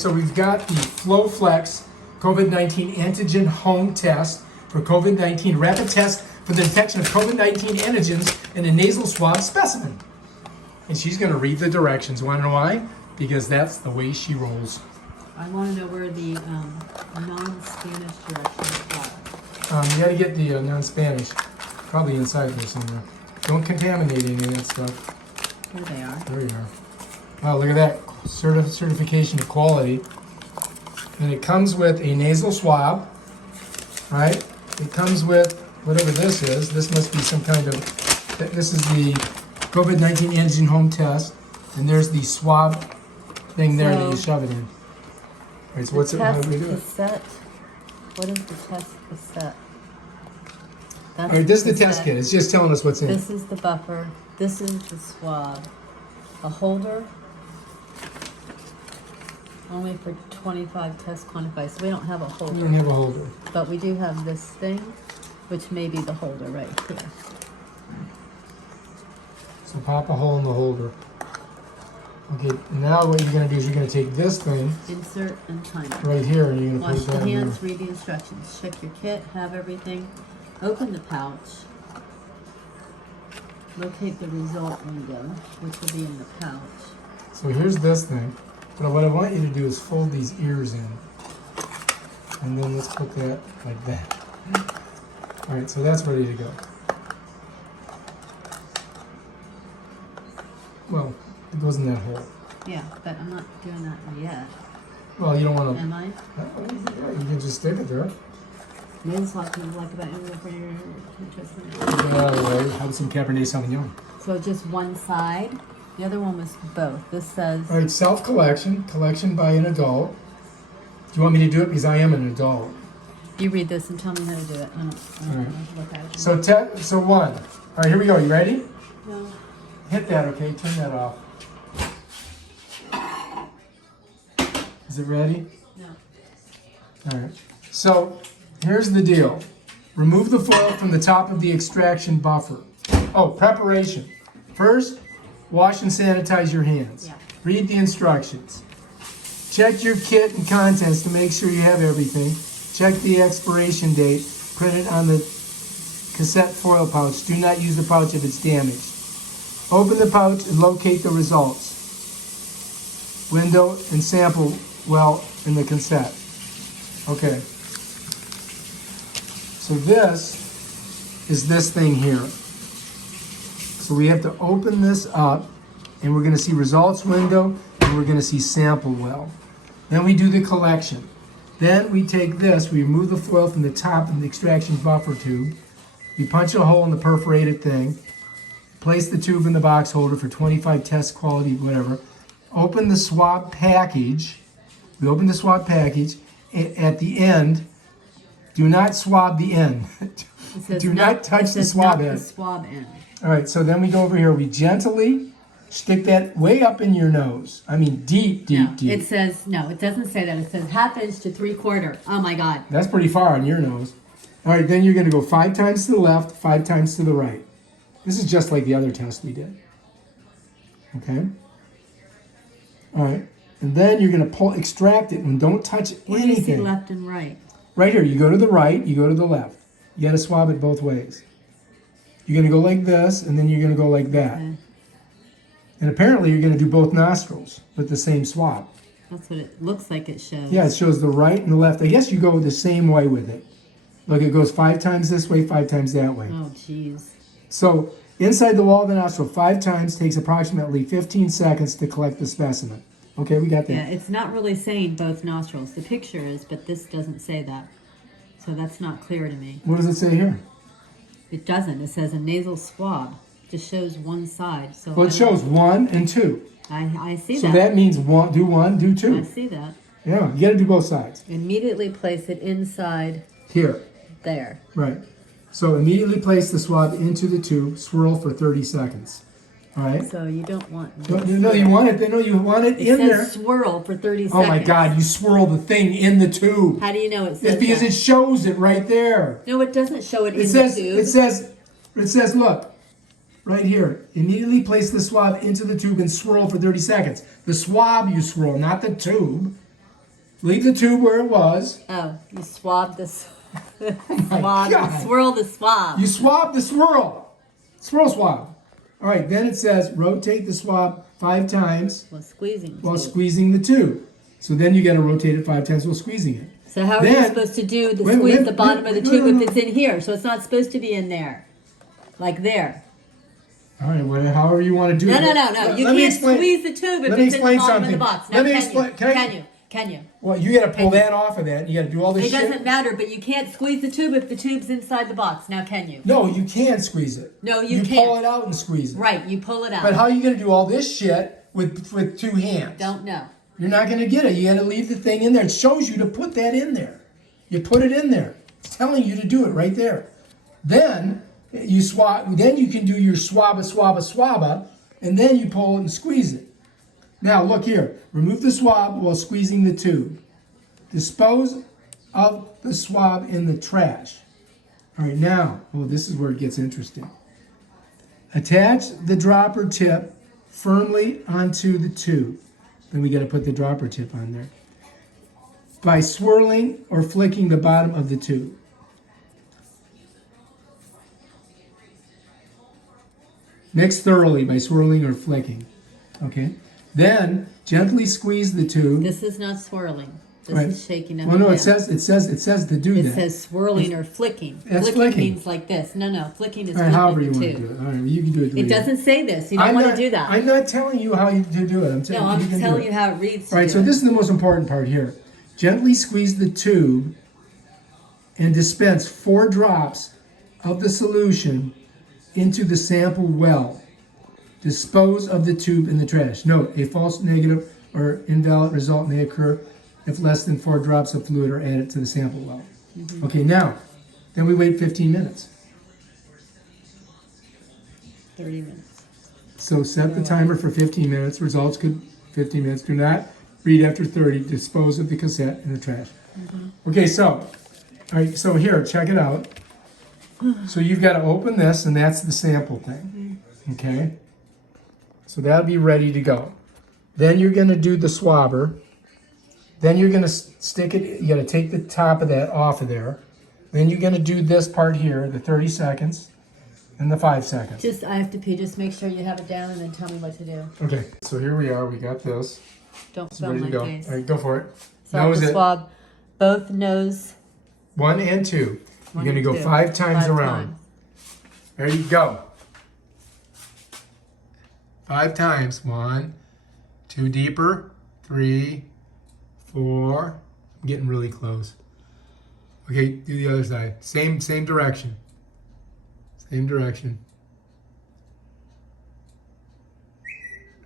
So we've got the FlowFlex COVID-19 Antigen Home Test for COVID-19 rapid test for the detection of COVID-19 antigens in a nasal swab specimen. And she's going to read the directions. Want to know why? Because that's the way she rolls. I want to know where the non-Spanish directions are. You got to get the non-Spanish, probably inside there somewhere. Don't contaminate any of that stuff. There they are. There you are. Wow, look at that certification of quality. And it comes with a nasal swab, right? It comes with whatever this is. This must be some kind of, this is the COVID-19 Antigen Home Test. And there's the swab thing there that you shove it in. All right, so what's it, how do we do it? Cassette. What is the test cassette? All right, this is the test kit. It's just telling us what's in it. This is the buffer. This is the swab. A holder. Only for 25 tests quantified. So we don't have a holder. We don't have a holder. But we do have this thing, which may be the holder right here. So pop a hole in the holder. Okay, now what you're going to do is you're going to take this thing, Insert and time it. right here, and you're going to Wash put the that in hands, there. read the instructions. Check your kit, have everything. Open the pouch. Locate the result window, which will be in the pouch. So here's this thing. But what I want you to do is fold these ears in. And then let's put that like that. All right, so that's ready to go. Well, it goes in that hole. Yeah, but I'm not doing that yet. Well, you don't want to... Am I? You can just stick it there. Means like about for your Get out of the way. Have some Cabernet Sauvignon. So just one side. The other one was both. This says. All right, self-collection. Collection by an adult. Do you want me to do it? Because I am an adult. You read this and tell me how to do it. I don't know what that is. So one. All right, here we go. You ready? No. Hit that, okay? Turn that off. Is it ready? No. All right. So here's the deal. Remove the foil from the top of the extraction buffer. Oh, preparation. First, wash and sanitize your hands. Yeah. Read the instructions. Check your kit and contents to make sure you have everything. Check the expiration date. Print it on the cassette foil pouch. Do not use the pouch if it's damaged. Open the pouch and locate the results. Window and sample well in the cassette. Okay. So this is this thing here. So we have to open this up, and we're going to see results window, and we're going to see sample well. Then we do the collection. Then we take this, we remove the foil from the top of the extraction buffer tube. We punch a hole in the perforated thing. Place the tube in the box holder for 25 test quality, whatever. Open the swab package. We open the swab package. At the end, do not swab the end. Do not touch the swab end. The swab end. All right, so then we go over here. We gently stick that way up in your nose. I mean, deep, deep, deep. It says, no, it doesn't say that. It says 1/2 inch to 3/4. Oh my God. That's pretty far on your nose. All right, then you're going to go 5 times to the left, 5 times to the right. This is just like the other test we did. Okay? All right. And then you're going to extract it, and don't touch Where do you see anything. left and right? Right here. You go to the right, you go to the left. You got to swab it both ways. You're going to go like this, and then you're going to go like that. Okay. And apparently you're going to do both nostrils with the same swab. That's what it looks like it shows. Yeah, it shows the right and the left. I guess you go the same way with it. Look, it goes 5 times this way, 5 times that way. Oh, jeez. So inside the wall of the nostril 5 times takes approximately 15 seconds to collect the specimen. Okay, we got that. Yeah, it's not really saying both nostrils. The picture is, but this doesn't say that. So that's not clear to me. What does it say here? It doesn't. It says a nasal swab. Just shows one side. So Well, it shows 1 and 2. I see So that. that means do 1, do 2. I see that. Yeah, you got to do both sides. Immediately place it inside Here, there. right. So immediately place the swab into the tube, swirl for 30 seconds. All right? So you don't want No, you want it. No, you want it in says there. swirl for 30 seconds. Oh my God! You swirl the thing in the tube. How do you know it says It's because that? it shows it right there. No, it doesn't show it, It in says. the tube. It says. Look, right here. Immediately place the swab into the tube and swirl for 30 seconds. The swab you swirl, not the tube. Leave the tube where it was. Oh, you swab this. my Swab. God. Swirl the swab. You swab the swirl. Swirl. All right, then it says rotate the swab 5 times While squeezing. while too. squeezing the tube. So then you got to rotate it 5 times while squeezing it. So how are you supposed to do the squeeze the bottom of the tube if it's in here? So it's not supposed to be in there, like there. All right, whatever, however you want to do it. No. You can't squeeze the tube if it's in the bottom of the box. Now, can you? Well, you got to pull that off of that. You got to do all this It shit. doesn't matter, but you can't squeeze the tube if the tube's inside the box. Now, can you? No, you can't squeeze it. No, you You can't. pull it out and squeeze it. Right, you pull it out. But how are you going to do all this shit with 2 hands? Don't know. You're not going to get it. You got to leave the thing in there. It shows you to put that in there. You put it in there. It's telling you to do it right there. Then you swab. Then you can do your swabba, and then you pull it and squeeze it. Now look here. Remove the swab while squeezing the tube. Dispose of the swab in the trash. All right, now, well, this is where it gets interesting. Attach the dropper tip firmly onto the tube. Then we got to put the dropper tip on there. By swirling or flicking the bottom of the tube. Mix thoroughly by swirling or flicking. Okay. Then gently squeeze the tube. This is not swirling. This Right. is shaking up. Well, no, and it down. says to do It that. says swirling or flicking. That's flicking. means like this. No. Flicking is All right, however you flipping want the to tube. do it. All right, you can do it. It doesn't say this. You don't want to do that. I'm not telling you how to do it. I'm No, telling I'm you can telling do you it. how it reads. All right, so this is the most important part here. Gently squeeze the tube and dispense 4 drops of the solution into the sample well. Dispose of the tube in the trash. Note, a false negative or invalid result may occur if less than 4 drops of fluid are added to the sample well. Okay, now, then we wait 15 minutes. 30 minutes. So set the timer for 15 minutes. Results could 15 minutes. Do not read after 30. Dispose of the cassette in the trash. Okay, so, all right, so here, check it out. So you've got to open this, and that's the sample thing. Okay? So that'll be ready to go. Then you're going to do the swabber. Then you're going to stick it, you got to take the top of that off of there. Then you're going to do this part here, the 30 seconds and the 5 seconds. I have to pee. Just make sure you have it down and then tell me what to do. Okay, so here we are. We got this. Don't It's spill ready to my go. face. All right, go for it. So I have Nose to it. swab both nose. 1 and 2. You're 1 going to and go 2. 5 times 5 around. times. There you go. 5 times. 1, 2 deeper, 3, 4. I'm getting really close. Okay, do the other side. Same direction. Same direction.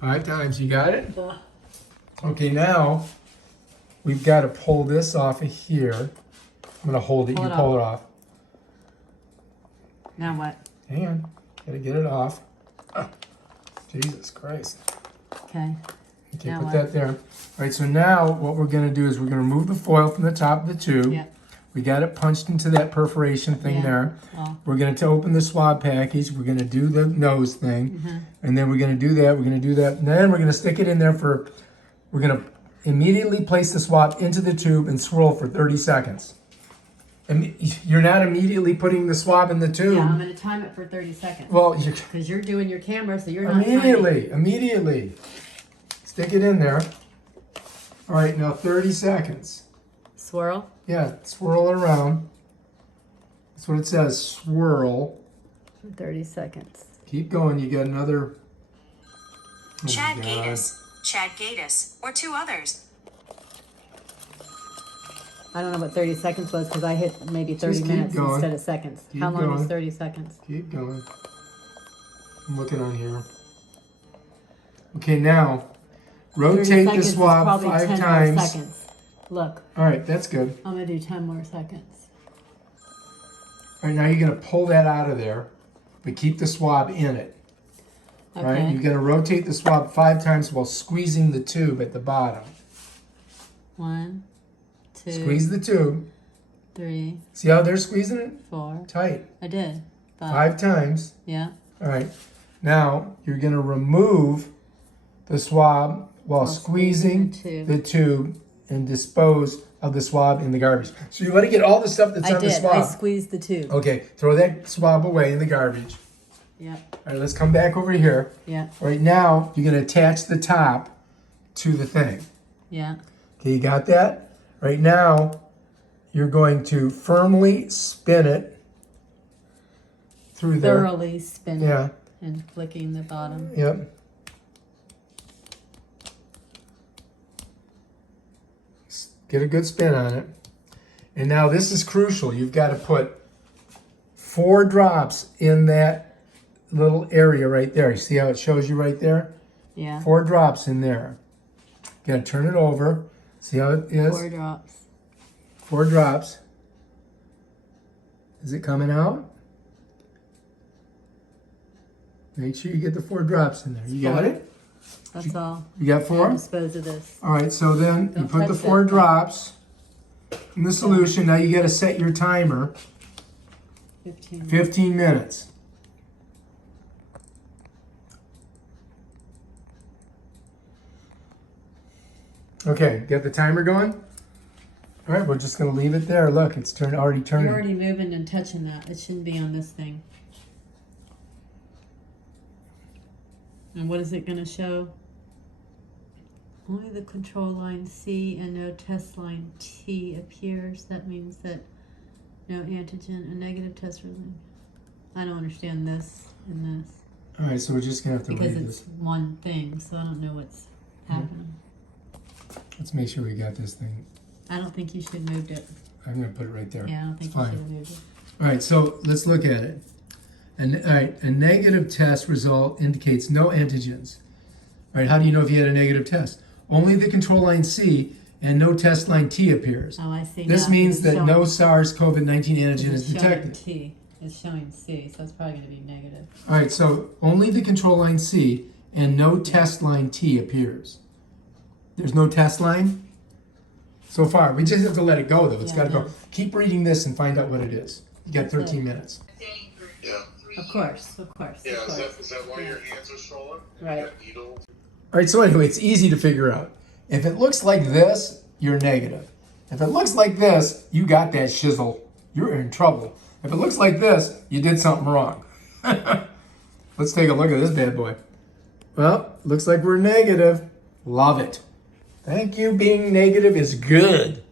5 times. You got it? Okay, now we've got to pull this off of here. I'm going to hold it. Pull You it pull it off. Now what? Hang on. Got to get it off. Ah, Jesus Christ. Okay. Okay, Now put what? that there. All right, so now what we're going to do is we're going to remove the foil from the top of the tube. Yep. We got it punched into that perforation thing Yeah. there. Oh. We're going to open the swab package. We're going to do the nose thing. Mm-hmm. And then we're going to do that. We're going to do that. And then we're going to stick it in there we're going to immediately place the swab into the tube and swirl for 30 seconds. And you're not immediately putting the swab in the tube. Yeah, I'm going to time it for 30 seconds. Well, Because you're doing your camera, so you're not timing. immediately. Stick it in there. All right, now 30 seconds. Swirl. Yeah, swirl it around. That's what it says, swirl. For 30 seconds. Keep going, you got another. Oh Chad my God. Gatus, or 2 others. I don't know what 30 seconds was because I hit maybe 30 Just keep minutes going. instead of seconds. Keep How long going. is 30 seconds? Keep going. I'm looking on here. Okay, now 30 rotate the seconds is swab probably 5 10 more times. seconds. Look, All right, that's good. I'm going to do 10 more seconds. All right, now you're going to pull that out of there, but keep the swab in it. All right, Okay. you're going to rotate the swab 5 times while squeezing the tube at the bottom. 1, 2, Squeeze the tube. 3, See how they're squeezing it? 4. Tight. I did. 5 times. Yeah. All right. Now you're going to remove the swab while squeezing squeezing the tube and dispose of the swab in the garbage. So you want to get all the stuff that's I on the did. swab. I squeezed the tube. Okay, throw that swab away in the garbage. Yeah. All right, let's come back over here. Yeah. Right now, you're going to attach the top to the thing. Yeah. Okay, you got that? Right now, you're going to firmly spin it through there. Thoroughly spin it. Yeah. And flicking the bottom. Yep. Get a good spin on it. And now this is crucial. You've got to put 4 drops in that little area right there. You see how it shows you right there? Yeah. 4 drops in there. You got to turn it over. See how it is? 4 drops. 4 drops. Is it coming out? Make sure you get the 4 drops in there. You got it? That's all. You got 4? Dispose of this. All right, so then you Don't put the touch 4 it. drops in the solution. Now you got to set your timer. 15. 15 minutes. Okay, got the timer going? All right, we're just going to leave it there. Look, it's already turning. You're already moving and touching that. It shouldn't be on this thing. And what is it going to show? Only the control line C and no test line T appears. That means that no antigen, a negative test result. I don't understand this and this. All right, so we're just going to have to Because read it's this. one thing, so I don't know what's happening. Let's make sure we got this thing. I don't think you should have moved it. I'm going to put it right there. Yeah, I don't It's think you fine. should have moved it. All right, so let's look at it. And all right, a negative test result indicates no antigens. All right, how do you know if you had a negative test? Only the control line C and no test line T appears. Oh, I see. This now. means It's that showing- no SARS-CoV-19 antigen it's is showing detected. T. It's showing C, so it's probably going to be negative. All right, so only the control line C and no test line T appears. There's no test line so far. We just have to let it go, though. It's Yeah, got to no. go. Keep reading this and find out what it is. You got 13 minutes. Yeah. Of course, of course. Yeah, of course. is that why your hands are swollen? Right. You got needle? All right, so anyway, it's easy to figure out. If it looks like this, you're negative. If it looks like this, you got that shizzle. You're in trouble. If it looks like this, you did something wrong. Let's take a look at this bad boy. Well, looks like we're negative. Love it. Thank you. Being negative is good.